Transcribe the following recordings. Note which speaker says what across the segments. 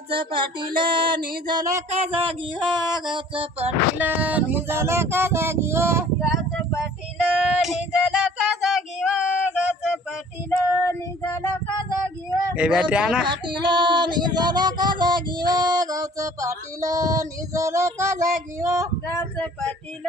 Speaker 1: गावचं पाटील निजला का जागी वा गावचं पाटील निजला का जागी वा गावचं पाटील निजला का जागी वा गावचं पाटील निजला का जागी वा
Speaker 2: ए बॅटरी आणा
Speaker 1: पाटील निजला का जागी वा गावचं पाटील निजला का जागी वा गावचं पाटील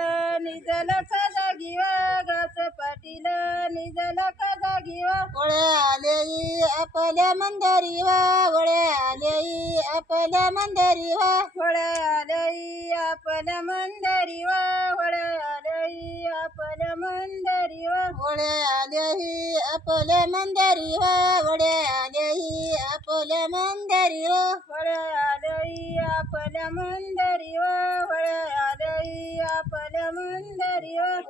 Speaker 1: निजला का जागी वा गावचं पाटील निजलक जागीवा गोळ्या आलेई आपल्या मंदारीवा गोळ्या आलेई आपल्या मंदारीवा गोळ्या आलेई आपल्या मंदारीवा गोळ्या आलेई आपल्या मंदारीवा गोळ्या आलेई आपल्या मंदारीवा गोळ्या आलेई आपल्या मंदारीवा गोळ्या आलेई आपल्या मंदारीवा गोळ्या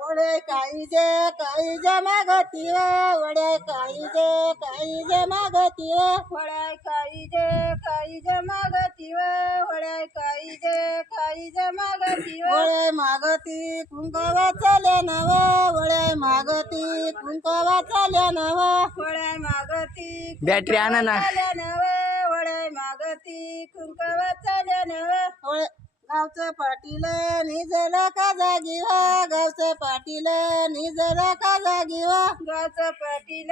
Speaker 1: मंदारी वा वळे काही जे काही जे मागती वा वळे काही जे काही जे मागती वा वळे काही जे काही जे मागती वा वळे काही जे काही जे मागती वा वळे मागती कुंकवा चाले नवा वळे मागती कुंकवा चाले नवा. वळे मागती
Speaker 2: बॅटरी आणा ना.
Speaker 1: नवं वळे मागती कुंकवा चाल्या नवं. वळे गावचं पाटील निजला का जागी गाच पाटील निजल का जागीवा. गाच पाटील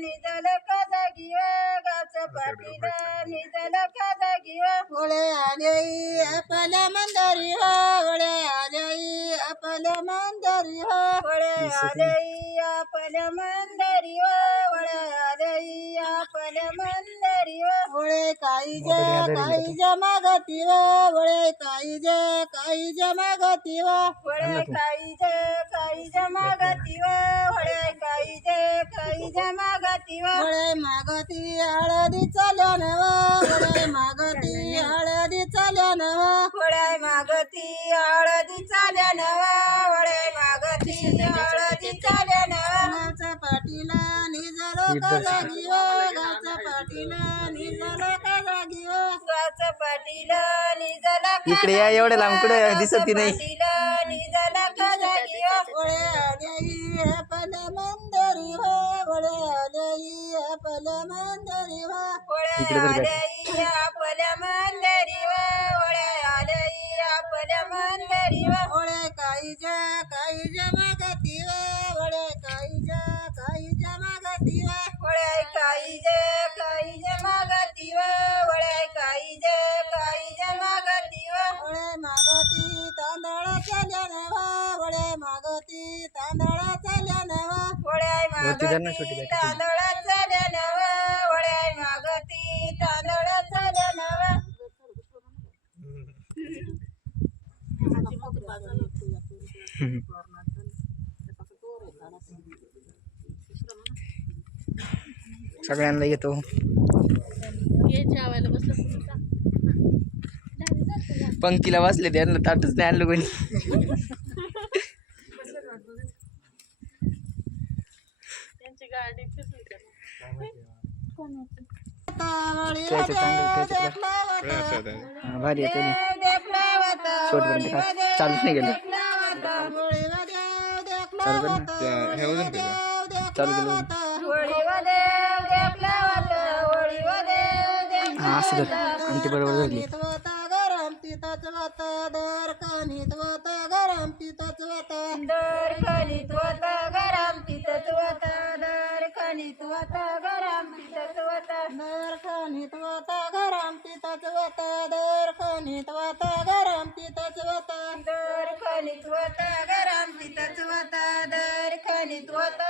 Speaker 1: निजल का जागीवा. गाच पाटील निजल का जागीवा. ओळे आल्याई आपल्या मंदारी हो ओळे आल्याई आपल्या मंदारी हो. ओळे आल्याई आपल्या मंदारी हो. वळे काही जे काही जे मागती व ओळे काही जे काही जे मागती व ओळे काही जे काही जे मागती व ओळे काही जे काही जे मागती व ओळे मागती हळदी चालो व ओळे मागती हळदी चालन नवा ओळे मागती हळदी चालन व ओळे मागती हळदी चालो व पाटीला निजरो का जागी व पाटीला.
Speaker 2: इकडे या एवढ्या लांब कुठे दिसत नाही. इकडे
Speaker 1: निजला
Speaker 2: वरती धर ना छोटी
Speaker 1: मागती
Speaker 2: बॅटरी.
Speaker 1: तांदळा चाल्या नवा वळे मागती तांदळा चाल्या नवा
Speaker 2: सगळ्यांना येतो पंक्तीला बसले त्यांना ताटच नाही आणलं कोणी. त्याचं चांगलं भारी आहे शेवटपर्यंत काय चालूच नाही गेलं चालू कर ना चालू केलं हा असं आणि ते बरोबर धरली
Speaker 1: गरम तिथंच दर गरम तिथंच खनित्वत गरम पितचवत दर खनित्वत गरम पितचवत दर खनित्वत गरम पितचवत दर खनित्वत